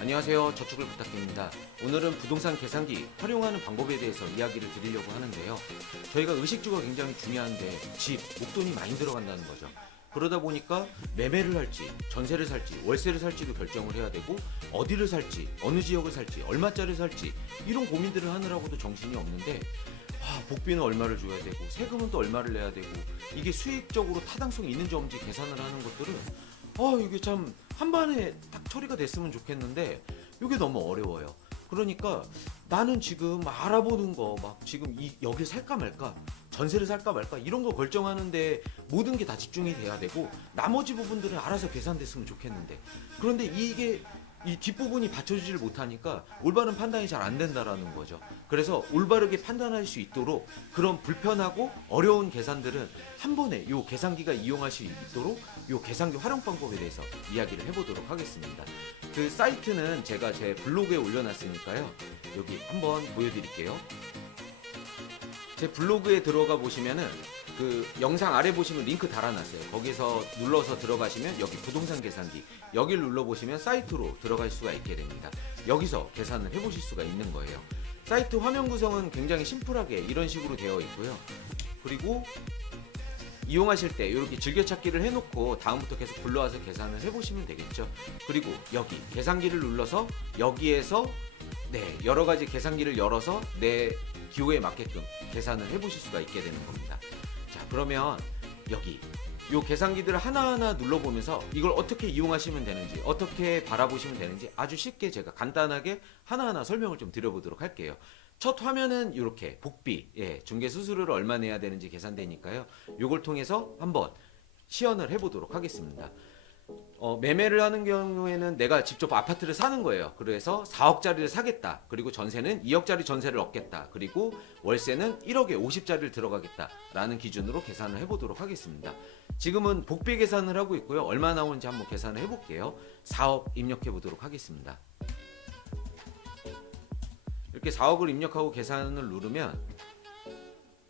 안녕하세요. 저축을 부탁드립니다. 오늘은 부동산 계산기 활용하는 방법에 대해서 이야기를 드리려고 하는데요. 저희가 의식주가 굉장히 중요한데 집, 목돈이 많이 들어간다는 거죠. 그러다 보니까 매매를 할지, 전세를 살지, 월세를 살지도 결정을 해야 되고 어디를 살지, 어느 지역을 살지, 얼마짜리 살지 이런 고민들을 하느라고도 정신이 없는데 복비는 얼마를 줘야 되고 세금은 또 얼마를 내야 되고 이게 수익적으로 타당성이 있는지 없는지 계산을 하는 것들은 이게 참 한 번에 딱 처리가 됐으면 좋겠는데 이게 너무 어려워요. 그러니까 나는 지금 알아보는 거 막 지금 여길 살까 말까 전세를 살까 말까 이런 거 결정하는데 모든 게 다 집중이 돼야 되고 나머지 부분들은 알아서 계산됐으면 좋겠는데 그런데 이게 이 뒷부분이 받쳐주지를 못하니까 올바른 판단이 잘 안 된다라는 거죠. 그래서 올바르게 판단할 수 있도록 그런 불편하고 어려운 계산들은 한 번에 요 계산기가 이용할 수 있도록 요 계산기 활용 방법에 대해서 이야기를 해보도록 하겠습니다. 그 사이트는 제가 제 블로그에 올려놨으니까요. 여기 한번 보여드릴게요. 제 블로그에 들어가 보시면은 그 영상 아래 보시면 링크 달아놨어요. 거기서 눌러서 들어가시면 여기 부동산 계산기 여기를 눌러보시면 사이트로 들어갈 수가 있게 됩니다. 여기서 계산을 해보실 수가 있는 거예요. 사이트 화면 구성은 굉장히 심플하게 이런 식으로 되어 있고요. 그리고 이용하실 때 이렇게 즐겨찾기를 해놓고 다음부터 계속 불러와서 계산을 해보시면 되겠죠. 그리고 여기 계산기를 눌러서 여기에서 여러가지 계산기를 열어서 내 기호에 맞게끔 계산을 해보실 수가 있게 되는 겁니다. 자, 그러면 여기 요 계산기들을 하나하나 눌러보면서 이걸 어떻게 이용하시면 되는지 어떻게 바라보시면 되는지 아주 쉽게 제가 간단하게 하나하나 설명을 좀 드려보도록 할게요. 첫 화면은 이렇게 복비, 중개 수수료를 얼마 내야 되는지 계산되니까요. 요걸 통해서 한번 시연을 해보도록 하겠습니다. 매매를 하는 경우에는 내가 직접 아파트를 사는 거예요. 그래서 4억짜리를 사겠다. 그리고 전세는 2억짜리 전세를 얻겠다. 그리고 월세는 1억에 50짜리를 들어가겠다. 라는 기준으로 계산을 해보도록 하겠습니다. 지금은 복비 계산을 하고 있고요. 얼마 나오는지 한번 계산을 해볼게요. 4억 입력해 보도록 하겠습니다. 이렇게 4억을 입력하고 계산을 누르면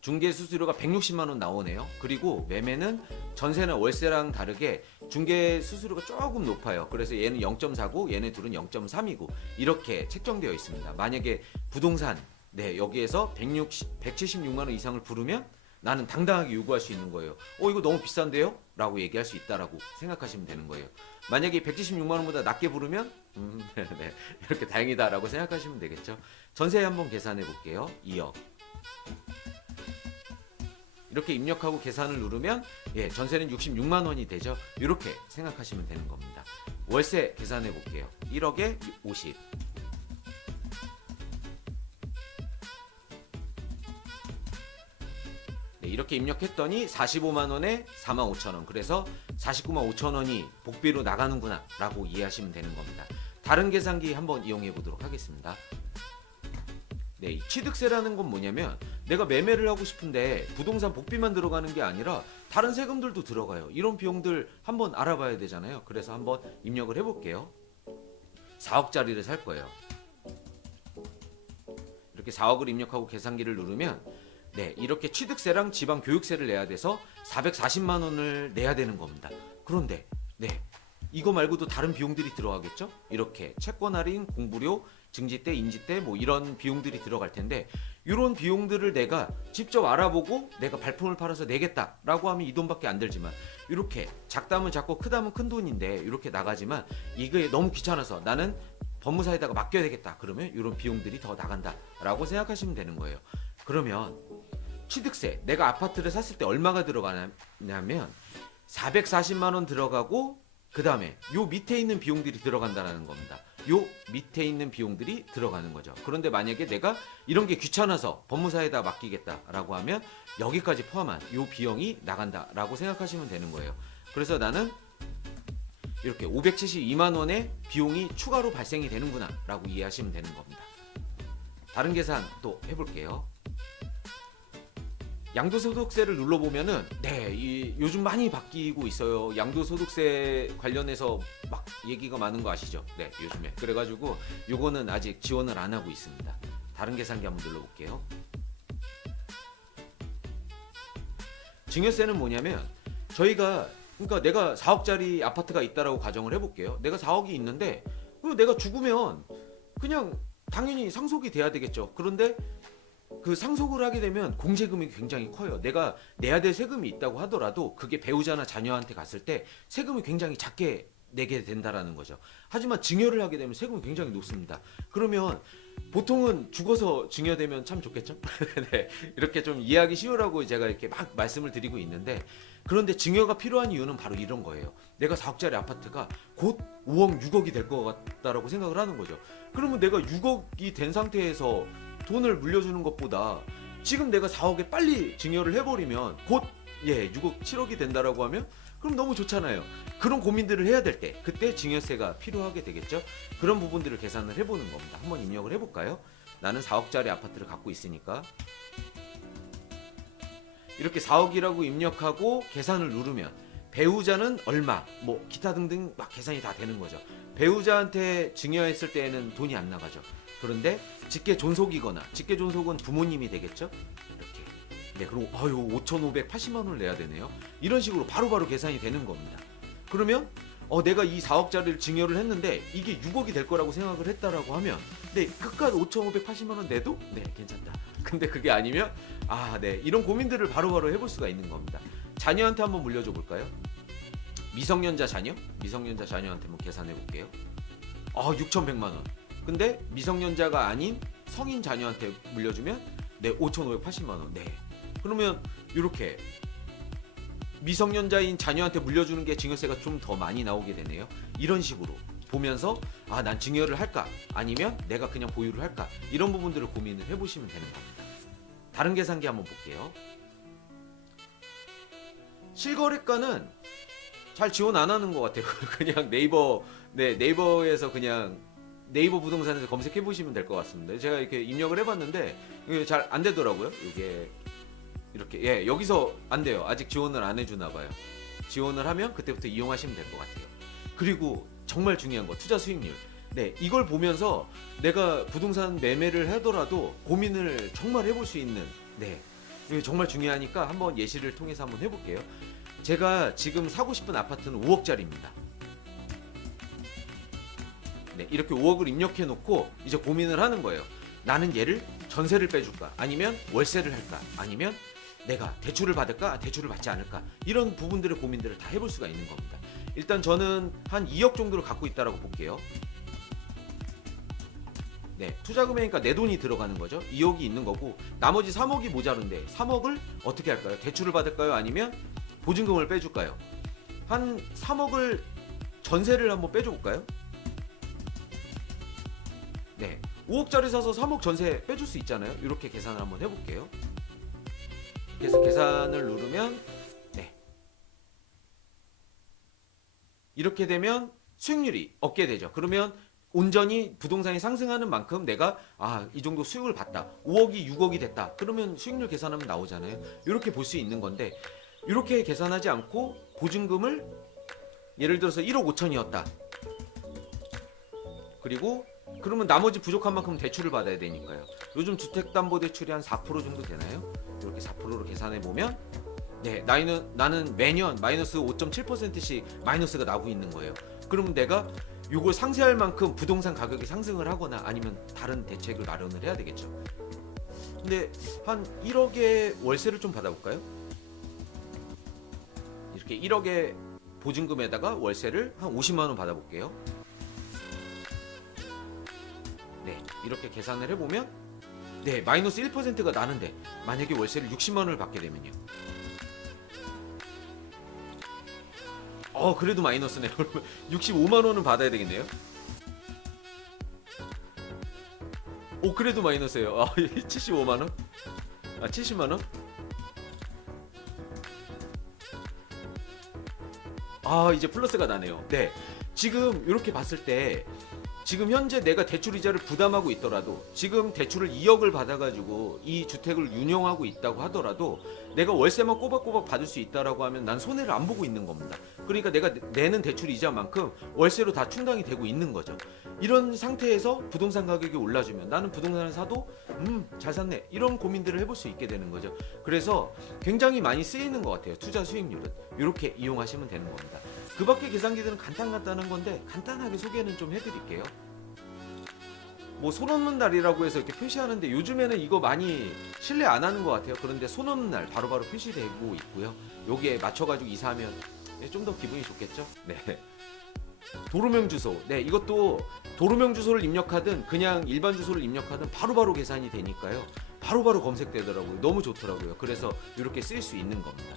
중개 수수료가 160만원 나오네요. 그리고 매매는 전세나 월세랑 다르게 중개 수수료가 조금 높아요. 그래서 얘는 0.4고 얘네 둘은 0.3이고 이렇게 책정되어 있습니다. 만약에 부동산 여기에서 176만원 이상을 부르면 나는 당당하게 요구할 수 있는 거예요. 이거 너무 비싼데요? 라고 얘기할 수 있다라고 생각하시면 되는 거예요. 만약에 176만원보다 낮게 부르면 이렇게 다행이다 라고 생각하시면 되겠죠. 전세 한번 계산해 볼게요. 2억 이렇게 입력하고 계산을 누르면 전세는 66만원이 되죠. 이렇게 생각하시면 되는 겁니다. 월세 계산해 볼게요. 1억에 50 이렇게 입력했더니 45만원에 45,000원 그래서 49만 5천원이 복비로 나가는구나 라고 이해하시면 되는 겁니다. 다른 계산기 한번 이용해 보도록 하겠습니다. 이 취득세라는 건 뭐냐면 내가 매매를 하고 싶은데 부동산 복비만 들어가는 게 아니라 다른 세금들도 들어가요. 이런 비용들 한번 알아봐야 되잖아요. 그래서 한번 입력을 해볼게요. 4억짜리를 살 거예요. 이렇게 4억을 입력하고 계산기를 누르면 이렇게 취득세랑 지방교육세를 내야 돼서 440만원을 내야 되는 겁니다. 그런데 이거 말고도 다른 비용들이 들어가겠죠? 이렇게 채권 할인, 공부료, 증지세, 인지세 뭐 이런 비용들이 들어갈 텐데 이런 비용들을 내가 직접 알아보고 내가 발품을 팔아서 내겠다라고 하면 이 돈밖에 안 들지만 이렇게 작다면 작고 크다면 큰 돈인데 이렇게 나가지만 이게 너무 귀찮아서 나는 법무사에다가 맡겨야 되겠다 그러면 이런 비용들이 더 나간다라고 생각하시면 되는 거예요. 그러면 취득세 내가 아파트를 샀을 때 얼마가 들어가냐면 440만원 들어가고 그 다음에 요 밑에 있는 비용들이 들어간다는 겁니다. 요 밑에 있는 비용들이 들어가는 거죠. 그런데 만약에 내가 이런 게 귀찮아서 법무사에다 맡기겠다라고 하면 여기까지 포함한 요 비용이 나간다라고 생각하시면 되는 거예요. 그래서 나는 이렇게 572만원의 비용이 추가로 발생이 되는구나 라고 이해하시면 되는 겁니다. 다른 계산 또 해볼게요. 양도소득세를 눌러보면은 요즘 많이 바뀌고 있어요. 양도소득세 관련해서 막 얘기가 많은 거 아시죠? 요즘에 그래가지고 요거는 아직 지원을 안 하고 있습니다. 다른 계산기 한번 눌러볼게요. 증여세는 뭐냐면 저희가 그러니까 내가 4억짜리 아파트가 있다라고 가정을 해볼게요. 내가 4억이 있는데 그리고 내가 죽으면 그냥 당연히 상속이 돼야 되겠죠. 그런데 그 상속을 하게 되면 공제금이 굉장히 커요. 내가 내야 될 세금이 있다고 하더라도 그게 배우자나 자녀한테 갔을 때 세금이 굉장히 작게 내게 된다라는 거죠. 하지만 증여를 하게 되면 세금이 굉장히 높습니다. 그러면 보통은 죽어서 증여되면 참 좋겠죠? 네, 이렇게 좀 이해하기 쉬우라고 제가 이렇게 막 말씀을 드리고 있는데, 그런데 증여가 필요한 이유는 바로 이런 거예요. 내가 4억짜리 아파트가 곧 5억, 6억이 될 것 같다라고 생각을 하는 거죠. 그러면 내가 6억이 된 상태에서 돈을 물려주는 것보다 지금 내가 4억에 빨리 증여를 해버리면 곧 6억, 7억이 된다라고 하면 그럼 너무 좋잖아요. 그런 고민들을 해야 될 때 그때 증여세가 필요하게 되겠죠. 그런 부분들을 계산을 해보는 겁니다. 한번 입력을 해볼까요? 나는 4억짜리 아파트를 갖고 있으니까 이렇게 4억이라고 입력하고 계산을 누르면 배우자는 얼마, 뭐 기타 등등 막 계산이 다 되는 거죠. 배우자한테 증여했을 때에는 돈이 안 나가죠. 그런데 직계 존속이거나, 직계 존속은 부모님이 되겠죠. 이렇게. 네, 그리고 5,580만 원을 내야 되네요. 이런 식으로 바로바로 계산이 되는 겁니다. 그러면 내가 이 4억짜리를 증여를 했는데 이게 6억이 될 거라고 생각을 했다라고 하면 끝까지 5,580만 원 내도 괜찮다. 근데 그게 아니면 이런 고민들을 바로바로 해볼 수가 있는 겁니다. 자녀한테 한번 물려줘 볼까요? 미성년자 자녀? 미성년자 자녀한테 한번 계산해 볼게요. 6,100만 원. 근데 미성년자가 아닌 성인 자녀한테 물려주면 5,580만 원. 그러면 이렇게 미성년자인 자녀한테 물려주는 게 증여세가 좀 더 많이 나오게 되네요. 이런 식으로 보면서 난 증여를 할까? 아니면 내가 그냥 보유를 할까? 이런 부분들을 고민을 해보시면 되는 겁니다. 다른 계산기 한번 볼게요. 실거래가는 잘 지원 안 하는 것 같아요. 그냥 네이버에서 그냥 네이버 부동산에서 검색해 보시면 될 것 같습니다. 제가 이렇게 입력을 해봤는데 잘 안 되더라고요. 이게 이렇게 여기서 안 돼요. 아직 지원을 안 해주나 봐요. 지원을 하면 그때부터 이용하시면 될 것 같아요. 그리고 정말 중요한 거, 투자 수익률. 이걸 보면서 내가 부동산 매매를 하더라도 고민을 정말 해볼 수 있는, 이게 정말 중요하니까 한번 예시를 통해서 한번 해볼게요. 제가 지금 사고 싶은 아파트는 5억짜리입니다. 이렇게 5억을 입력해 놓고 이제 고민을 하는 거예요. 나는 얘를 전세를 빼줄까? 아니면 월세를 할까? 아니면 내가 대출을 받을까? 대출을 받지 않을까? 이런 부분들의 고민들을 다 해볼 수가 있는 겁니다. 일단 저는 한 2억 정도를 갖고 있다라고 볼게요. 투자 금액이니까 내 돈이 들어가는 거죠. 2억이 있는 거고 나머지 3억이 모자른데 3억을 어떻게 할까요? 대출을 받을까요? 아니면 보증금을 빼줄까요? 한 3억을 전세를 한번 빼줘 볼까요? 5억짜리 사서 3억 전세 빼줄 수 있잖아요. 이렇게 계산을 한번 해볼게요. 그래서 계산을 누르면 이렇게 되면 수익률이 얻게 되죠. 그러면 온전히 부동산이 상승하는 만큼 내가 이 정도 수익을 봤다. 5억이 6억이 됐다. 그러면 수익률 계산하면 나오잖아요. 이렇게 볼 수 있는 건데 이렇게 계산하지 않고 보증금을 예를 들어서 1억 5천이었다. 그리고 그러면 나머지 부족한 만큼 대출을 받아야 되니까요. 요즘 주택담보대출이 한 4% 정도 되나요? 이렇게 4%로 계산해 보면 나는 매년 마이너스 5.7%씩 마이너스가 나고 있는 거예요. 그러면 내가 요걸 상쇄할 만큼 부동산 가격이 상승을 하거나 아니면 다른 대책을 마련을 해야 되겠죠. 근데 한 1억의 월세를 좀 받아볼까요? 이렇게 1억의 보증금에다가 월세를 한 50만 원 받아볼게요. 이렇게 계산을 해보면 마이너스 1%가 나는데 만약에 월세를 60만 원을 받게 되면요. 그래도 마이너스네. 65만 원은 받아야 되겠네요. 그래도 마이너스예요. 75만 원? 70만 원? 이제 플러스가 나네요. 지금 이렇게 봤을 때 지금 현재 내가 대출 이자를 부담하고 있더라도 지금 대출을 2억을 받아가지고 이 주택을 운영하고 있다고 하더라도 내가 월세만 꼬박꼬박 받을 수 있다라고 하면 난 손해를 안 보고 있는 겁니다. 그러니까 내가 내는 대출 이자만큼 월세로 다 충당이 되고 있는 거죠. 이런 상태에서 부동산 가격이 올라주면 나는 부동산을 사도 잘 샀네 이런 고민들을 해볼 수 있게 되는 거죠. 그래서 굉장히 많이 쓰이는 것 같아요. 투자 수익률은 이렇게 이용하시면 되는 겁니다. 그 밖에 계산기들은 간단한 건데 간단하게 소개는 좀 해드릴게요. 뭐 손 없는 날이라고 해서 이렇게 표시하는데 요즘에는 이거 많이 신뢰 안 하는 것 같아요. 그런데 손 없는 날 바로바로 표시되고 있고요. 여기에 맞춰가지고 이사하면 좀 더 기분이 좋겠죠? 네. 도로명 주소. 네, 이것도 도로명 주소를 입력하든 그냥 일반 주소를 입력하든 바로바로 계산이 되니까요. 바로바로 검색되더라고요. 너무 좋더라고요. 그래서 이렇게 쓸 수 있는 겁니다.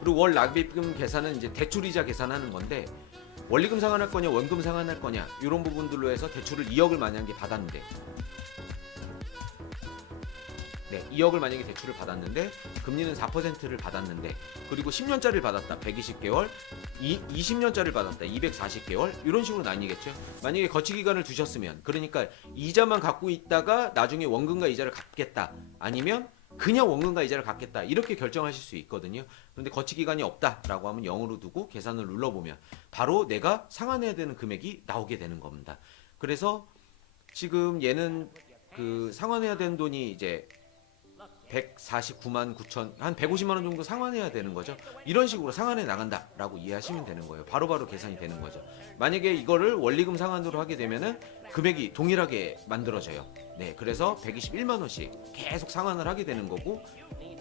그리고 월 납입금 계산은 이제 대출이자 계산하는 건데 원리금 상환할 거냐 원금 상환할 거냐 이런 부분들로 해서 대출을 2억을 만약에 받았는데 네, 2억을 만약에 대출을 받았는데 금리는 4%를 받았는데 그리고 10년짜리를 받았다 120개월 20년짜리를 받았다 240개월 이런 식으로 나뉘겠죠. 만약에 거치기간을 두셨으면 그러니까 이자만 갖고 있다가 나중에 원금과 이자를 갚겠다 아니면 그냥 원금과 이자를 갚겠다 이렇게 결정하실 수 있거든요. 그런데 거치기간이 없다라고 하면 0으로 두고 계산을 눌러보면 바로 내가 상환해야 되는 금액이 나오게 되는 겁니다. 그래서 지금 얘는 그 상환해야 되는 돈이 이제 149만 9천 한 150만 원 정도 상환해야 되는 거죠. 이런 식으로 상환해 나간다라고 이해하시면 되는 거예요. 바로바로 계산이 되는 거죠. 만약에 이거를 원리금 상환으로 하게 되면은 금액이 동일하게 만들어져요. 네, 그래서 121만 원씩 계속 상환을 하게 되는 거고,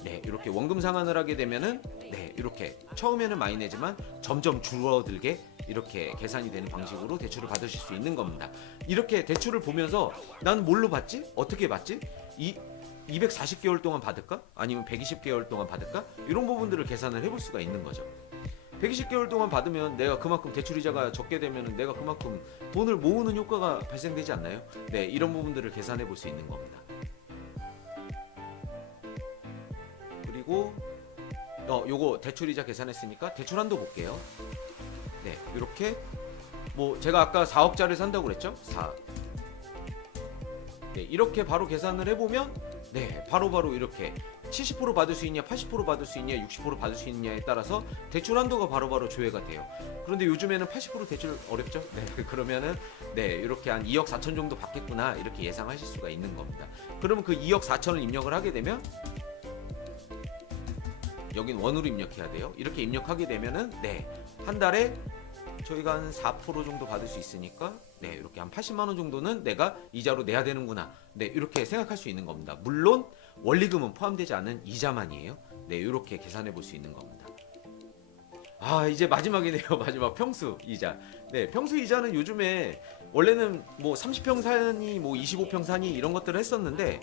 네, 이렇게 원금 상환을 하게 되면은 네, 이렇게 처음에는 많이 내지만 점점 줄어들게 이렇게 계산이 되는 방식으로 대출을 받으실 수 있는 겁니다. 이렇게 대출을 보면서 난 뭘로 받지? 어떻게 받지? 240개월 동안 받을까? 아니면 120개월 동안 받을까? 이런 부분들을 계산을 해볼 수가 있는 거죠. 120개월 동안 받으면 내가 그만큼 대출이자가 적게 되면 내가 그만큼 돈을 모으는 효과가 발생되지 않나요? 네, 이런 부분들을 계산해 볼 수 있는 겁니다. 그리고 요거 대출이자 계산했으니까 대출 한도 볼게요. 네, 이렇게 뭐 제가 아까 4억짜리 산다고 그랬죠? 4. 네, 이렇게 바로 계산을 해보면 네, 바로바로 이렇게 70% 받을 수 있냐, 80% 받을 수 있냐, 60% 받을 수 있냐에 따라서 대출 한도가 바로바로 조회가 돼요. 그런데 요즘에는 80% 대출 어렵죠? 네, 그러면은 네, 이렇게 한 2억 4천 정도 받겠구나 이렇게 예상하실 수가 있는 겁니다. 그러면 그 2억 4천을 입력을 하게 되면 여긴 원으로 입력해야 돼요. 이렇게 입력하게 되면은 네, 한 달에 저희가 한 4% 정도 받을 수 있으니까 네, 이렇게 한 80만 원 정도는 내가 이자로 내야 되는구나. 네, 이렇게 생각할 수 있는 겁니다. 물론 원리금은 포함되지 않은 이자만이에요. 네, 이렇게 계산해 볼 수 있는 겁니다. 아, 이제 마지막이네요. 마지막 평수 이자. 네, 평수 이자는 요즘에 원래는 뭐 30평 사니 뭐 25평 사니 이런 것들을 했었는데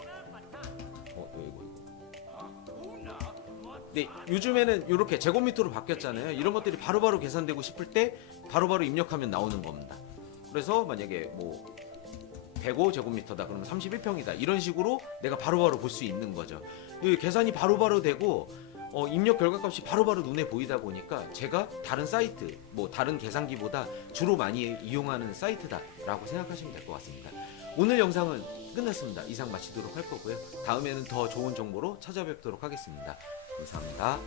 네, 요즘에는 이렇게 제곱미터로 바뀌었잖아요. 이런 것들이 바로바로 계산되고 싶을 때 바로바로 입력하면 나오는 겁니다. 그래서 만약에 뭐 105제곱미터다 그러면 31평이다 이런 식으로 내가 바로바로 볼 수 있는 거죠. 계산이 바로바로 되고 입력 결과값이 바로바로 눈에 보이다 보니까 제가 다른 사이트 뭐 다른 계산기보다 주로 많이 이용하는 사이트다라고 생각하시면 될 것 같습니다. 오늘 영상은 끝났습니다. 이상 마치도록 할 거고요. 다음에는 더 좋은 정보로 찾아뵙도록 하겠습니다. 감사합니다.